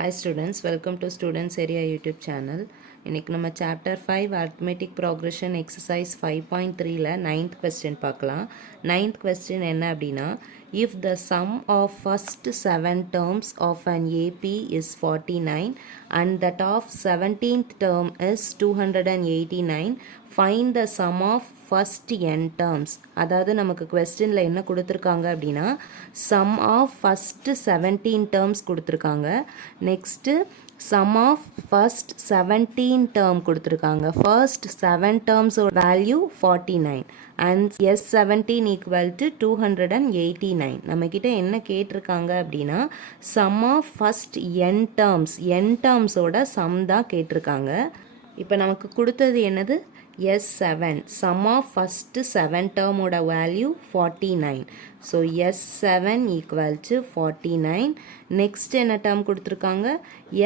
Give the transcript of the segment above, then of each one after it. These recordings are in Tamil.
Hi students, welcome to Students Area YouTube channel. இன்னைக்கு நம்ம chapter 5 arithmetic progression exercise 5.3ல 9th question பார்க்கலாம். 9th question என்ன அப்படின்னா, if the sum of first 7 terms of an AP is 49 and that of 17th term is 289, find the sum of first n terms. அதாவது நமக்கு questionல என்ன கொடுத்திருக்காங்க அப்படின்னா sum of first 17 terms கொடுத்திருக்காங்க. next sum of first 17 term கொடுத்திருக்காங்க. first 7 terms value 49 and S17 equal to 289. நம்ம கிட்ட என்ன கேட்டிருக்காங்க அப்படின்னா sum of first n terms ஓட sum தான் கேட்டிருக்காங்க. இப்போ நமக்கு கொடுத்தது என்னது S7, sum of first 7 term ஓட value 49. So S7 equal to 49. Next என்ன term கொடுத்திருக்காங்க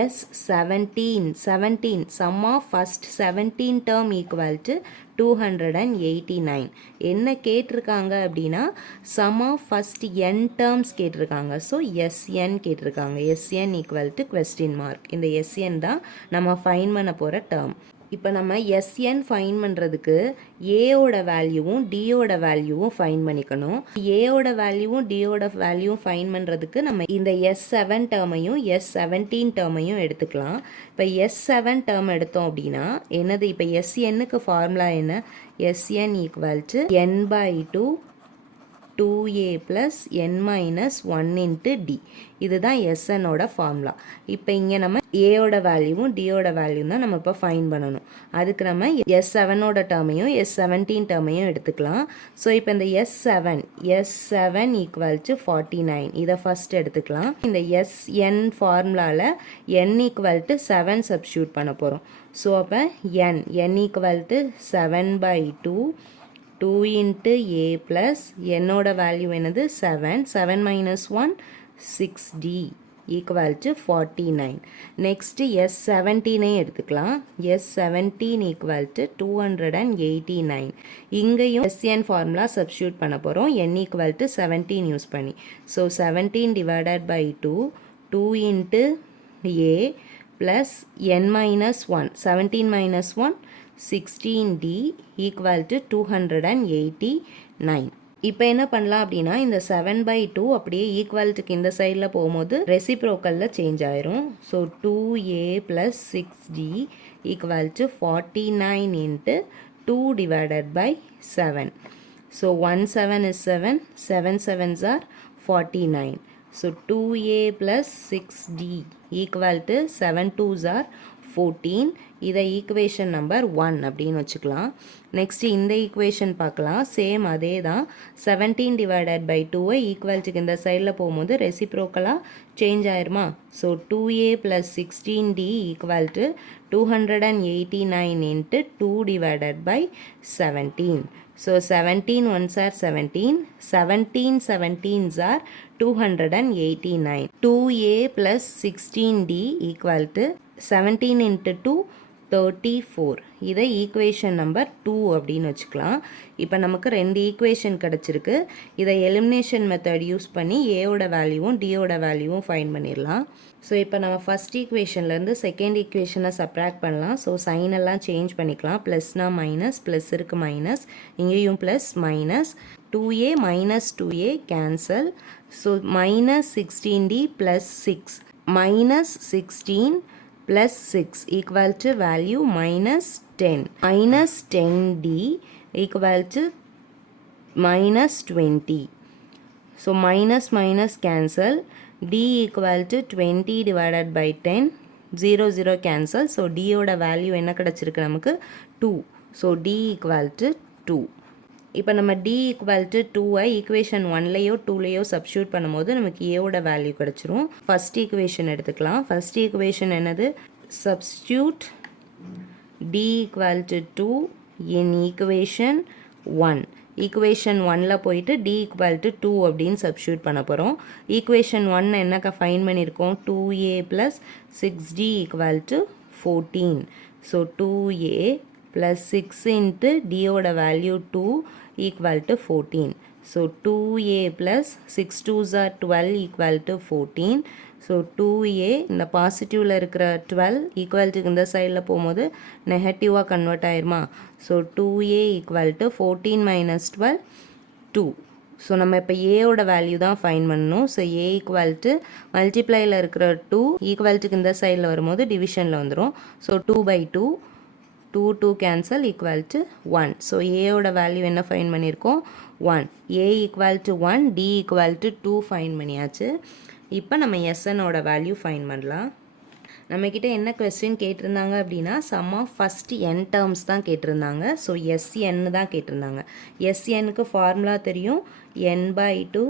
S17, sum of first 17 term equal to 289. என்ன கேட்டிருக்காங்க அப்படின்னா sum of first n terms கேட்டிருக்காங்க. So Sn கேட்டிருக்காங்க. Sn equal to question mark. இந்த Sn தான் நம்ம ஃபைன் பண்ண போகிற term. இப்போ நம்ம Sn ஃபைன் பண்ணுறதுக்கு ஏயோட வேல்யூவும் டியோட வேல்யூவும் ஃபைன் பண்ணிக்கணும். ஏயோட வேல்யூவும் டியோட வேல்யூவும் ஃபைன் பண்ணுறதுக்கு நம்ம இந்த S7 டேர்மையும் S17 டேர்மையும் எடுத்துக்கலாம். இப்போ S7 டேர்ம் எடுத்தோம் அப்படின்னா என்னது, இப்போ Snக்கு ஃபார்முலா என்ன, Sn equal to n/2 2a plus n minus 1 into d. இதுதான் Sn ஓட ஃபார்முலா. இப்போ இங்கே நம்ம ஏயோட வேல்யூவும் டியோட வேல்யூ தான் நம்ம இப்போ ஃபைன் பண்ணணும். அதுக்கு நம்ம S7 ஓட டேர்மையும் S17 டேர்மையும் எடுத்துக்கலாம். ஸோ இப்போ இந்த S7 ஈக்குவல் டு 49 இதை ஃபர்ஸ்ட் எடுத்துக்கலாம். இந்த Sn ஃபார்முலாவில் n ஈக்குவல் டு 7 சப்ஸ்டியூட் பண்ண போகிறோம். ஸோ அப்போ n equal to 7/2 2 into a plus என்னோட வேல்யூ என்னது 7 minus 1 6d equal to 49. next S17 எடுத்துக்கலாம். S17 equal to 289. இங்கேயும் Sn formula substitute பண்ண போகிறோம் n equal to 17 யூஸ் பண்ணி. so 17 divided by 2 into a plus n minus 1 17 minus 1 16d equal to 289. இப்போ என்ன பண்ணலாம் அப்படின்னா இந்த 7/2 அப்படியே ஈக்குவல்ட்டுக்கு இந்த சைடில் போகும்போது ரெசிப்ரோக்கலில் சேஞ்ச் ஆயிரும். So 2a plus 6d equal to 49 into 2 divided by 7. So 1 7 is 7, 7 7s are 49. So 2a plus 6d equal to 7 2s are 14. இதை ஈக்குவேஷன் நம்பர் 1 அப்படின்னு வச்சுக்கலாம். நெக்ஸ்ட் இந்த ஈக்குவேஷன் பார்க்கலாம். சேம் அதே தான். 17 டிவைடட் பை 2 ஈக்குவல்ட்டுக்கு இந்த சைடில் போகும்போது ரெசிப்ரோக்கலாக சேஞ்ச் ஆயிருமா. So 2a plus 16d equal to 289 into 2 divided by 17. So 17 ones are 17, 17 17s are 289. 2a plus 16d equal to 17 into 2 34. இதை ஈக்குவேஷன் நம்பர் 2 அப்படின்னு வச்சுக்கலாம். இப்போ நமக்கு ரெண்டு ஈக்குவேஷன் கிடச்சிருக்கு. இதை எலிமினேஷன் மெத்தட் யூஸ் பண்ணி ஏயோட வேல்யூவும் டியோட வேல்யூவும் ஃபைன் பண்ணிடலாம். ஸோ இப்போ நம்ம ஃபஸ்ட் ஈக்குவேஷன்லேருந்து செகண்ட் ஈக்குவேஷனை சப்ராக்ட் பண்ணலாம். ஸோ சைன் எல்லாம் சேஞ்ச் பண்ணிக்கலாம். ப்ளஸ்னா மைனஸ், ப்ளஸ் இருக்கு மைனஸ், இங்கேயும் plus minus, 2a minus 2a cancel. So minus 16d plus 6 minus 16 plus 6 equal to value minus 10. Minus 10d equal to minus 20. So minus minus cancel. d equal to 20 divided by 10. 0 0 cancel. So d ஓட value என்ன கிடச்சிருக்கு நமக்கு 2. So d equal to 2. இப்போ நம்ம d equal to 2 ஈக்குவேஷன் 1லையோ 2லையோ சப்ஸ்டியூட் பண்ணும்போது நமக்கு ஏவோட வேல்யூ கிடச்சிரும். ஃபர்ஸ்ட் ஈக்குவேஷன் எடுத்துக்கலாம். ஃபர்ஸ்ட் ஈக்குவேஷன் என்னது, substitute d equal to 2 in equation 1. Equation 1ல் போயிட்டு d equal to 2 அப்படின்னு சப்ஸ்டியூட் பண்ண போகிறோம். ஈக்குவேஷன் 1 என்னக்கா ஃபைன் பண்ணியிருக்கோம், 2a plus 6d equal to 14. So 2a plus 6 into d ஓட value 2 equal to 14. So 2a plus 6 2s are 12 equal to 14. So 2a இந்த பாசிட்டிவில் இருக்கிற 12 ஈக்குவல்ட்டுக்கு இந்த சைடில் போகும்போது நெகட்டிவாக கன்வெர்ட் ஆயிருமா? So 2a equal to 14 minus 12 2. So நம்ம இப்போ ஏயோட வேல்யூ தான் ஃபைன் பண்ணணும். ஸோ ஏ ஈக்குவல் டு மல்டிப்ளையில் இருக்கிற 2 ஈக்குவல்ட்டுக்கு இந்த சைடில் வரும்போது டிவிஷனில் வந்துடும். So 2/2 2 cancel equal to 1. So ஏயோட வேல்யூ என்ன ஃபைன் பண்ணியிருக்கோம்? 1. A equal to 1, d equal to 2 find பண்ணியாச்சு. இப்போ நம்ம எஸ்எனோட வேல்யூ ஃபைன் பண்ணலாம். நம்மக்கிட்ட என்ன கொஸ்டின் கேட்டிருந்தாங்க அப்படின்னா sum of first n terms தான் கேட்டிருந்தாங்க. ஸோ எஸ்என் தான் கேட்டிருந்தாங்க. எஸ்எனுக்கு ஃபார்முலா தெரியும், n/2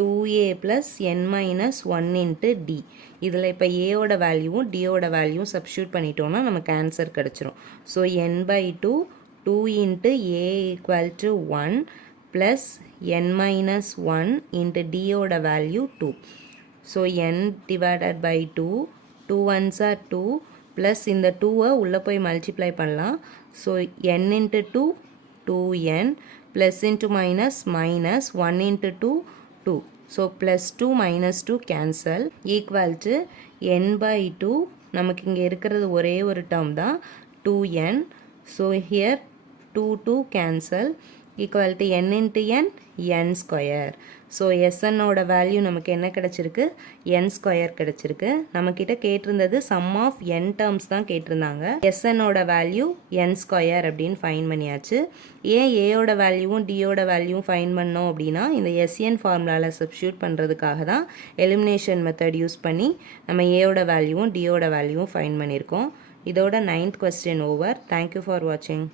2a plus n minus 1 into d. இதில் இப்போ ஏயோட வேல்யூவும் டியோட வேல்யூவும் சப்ஸ்டியூட் பண்ணிட்டோம்னா நமக்கு ஆன்சர் கிடச்சிரும். So n/2 2 into a equal to 1 plus n minus 1 into டியோட value 2. So n divided by 2, 2 ones are 2 plus இந்த 2-ஐ உள்ளே போய் மல்டிப்ளை பண்ணலாம். So n into 2 2n plus into minus minus 1 into 2 2. So plus 2 minus 2 cancel equal to n/2. நமக்கு இங்கே இருக்கிறது ஒரே ஒரு டேர்ம் தான் 2n. So here 2 cancel equal to n into n square. So எஸ்என்னோட வேல்யூ நமக்கு என்ன கிடச்சிருக்கு? n ஸ்கொயர் கிடச்சிருக்கு. நம்மக்கிட்ட கேட்டிருந்தது சம் ஆஃப் n டேர்ம்ஸ் தான் கேட்டிருந்தாங்க. எஸ்என்னோட வேல்யூ n ஸ்கொயர் அப்படின்னு ஃபைன் பண்ணியாச்சு. ஏன் ஏயோட வேல்யூவும் டியோட வேல்யூவும் ஃபைன் பண்ணோம் அப்படின்னா இந்த எஸ்என் ஃபார்முலாவில் சப்ஸ்டியூட் பண்ணுறதுக்காக தான் எலிமினேஷன் மெத்தட் யூஸ் பண்ணி நம்ம ஏயோட வேல்யூவும் டியோட வேல்யூவும் ஃபைன் பண்ணியிருக்கோம். இதோட 9th question over. Thank you for வாட்சிங்.